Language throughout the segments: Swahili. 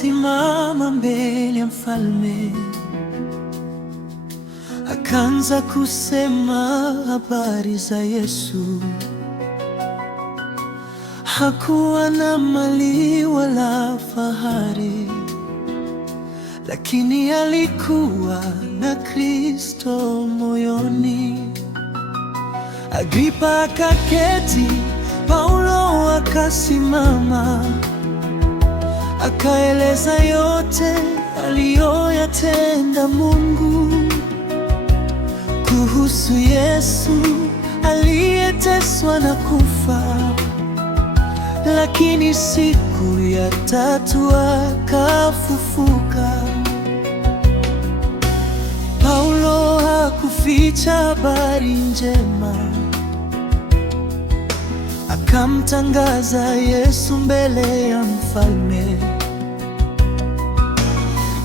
akasimama mbele ya mfalme, akaanza kusema habari za Yesu. Hakuwa na mali wala fahari, lakini alikuwa na Kristo moyoni. Agripa akaketi, Paulo akasimama, akaeleza yote aliyoyatenda Mungu kuhusu Yesu aliyeteswa na kufa, lakini siku ya tatu akafufuka. Paulo hakuficha habari njema, akamtangaza Yesu mbele ya mfalme.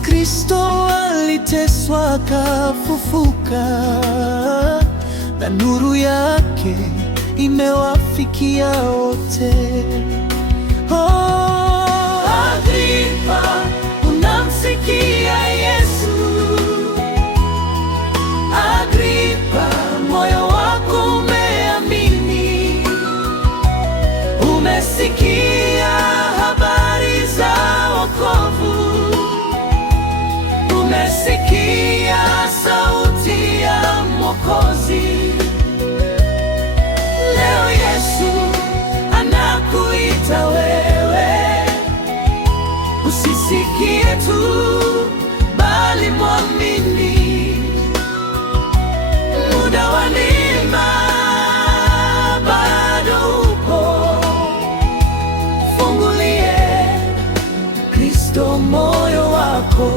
Kristo aliteswa akafufuka, na nuru yake imewafikia wote. Oh, Agripa, unamsikia Yesu? Agripa, moyo wako umeamini. Umesikia habari za wokovu. Umesikia sauti ya Mwokozi. Leo Yesu anakuita wewe, usisikie tu bali mwamini. Muda wa neema bado upo, fungulie Kristo moyo wako.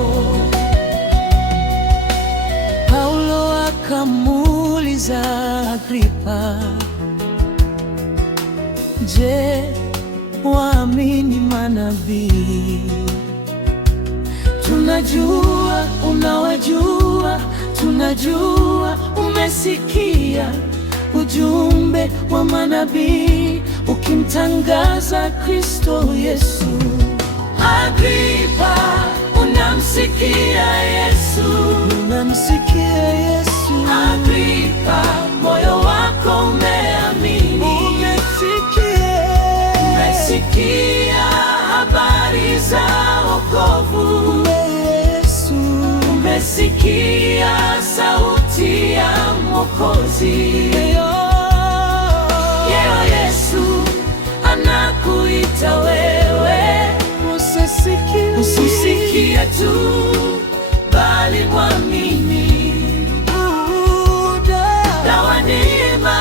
Paulo akamuuliza Agripa, je, waamini manabii? Tunajua unawajua, tunajua umesikia ujumbe wa manabii ukimtangaza Kristo Yesu. Agripa, unamsikia Yesu? Unamsikia Yesu? Agripa, moyo wako umeamini. Umesikia habari za wokovu. Yesu, umesikia sauti ya Mwokozi. Yeo Yesu anakuita wewe, usisikie tu bali mwamini. Muda wa neema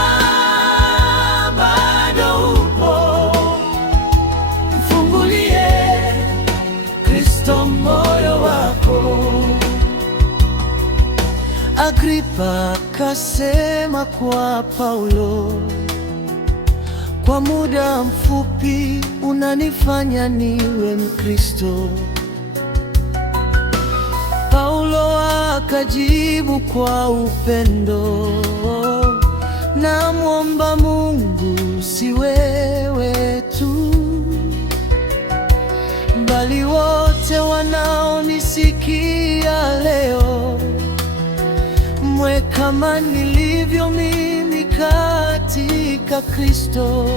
bado upo, mfungulie Kristo moyo wako. Agripa akasema kwa Paulo, kwa muda mfupi unanifanya niwe Mkristo. Paulo akajibu kwa upendo, namwomba Mungu si wewe tu, bali wote wanaonisikia leo, mwe kama nilivyo mimi katika Kristo.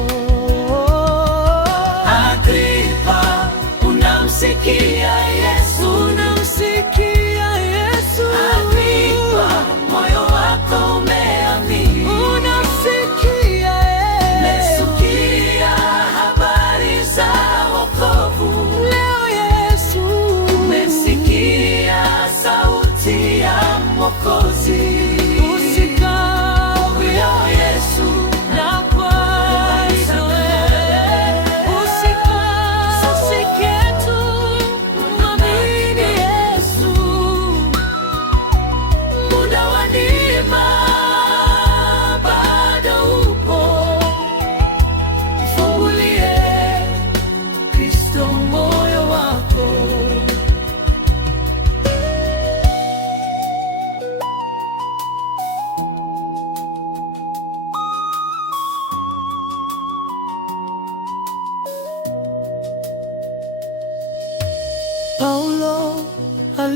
Agripa, unamsikia Yesu? Unamsikia Yesu? Agripa, moyo wako umeamini. Unamsikia umesikia habari za wokovu. Leo Yesu umesikia sauti ya Mwokozi.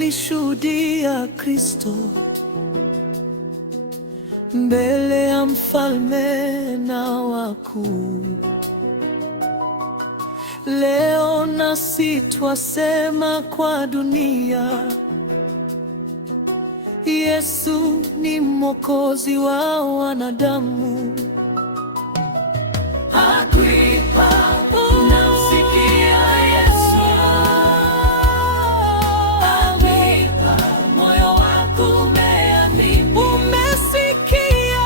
ulishuhudia Kristo mbele ya mfalme na wakuu. Leo nasi twasema kwa dunia, Yesu ni Mwokozi wa wanadamu. Agripa, unamsikia Yesu? Agripa, moyo wako umeamini. Umesikia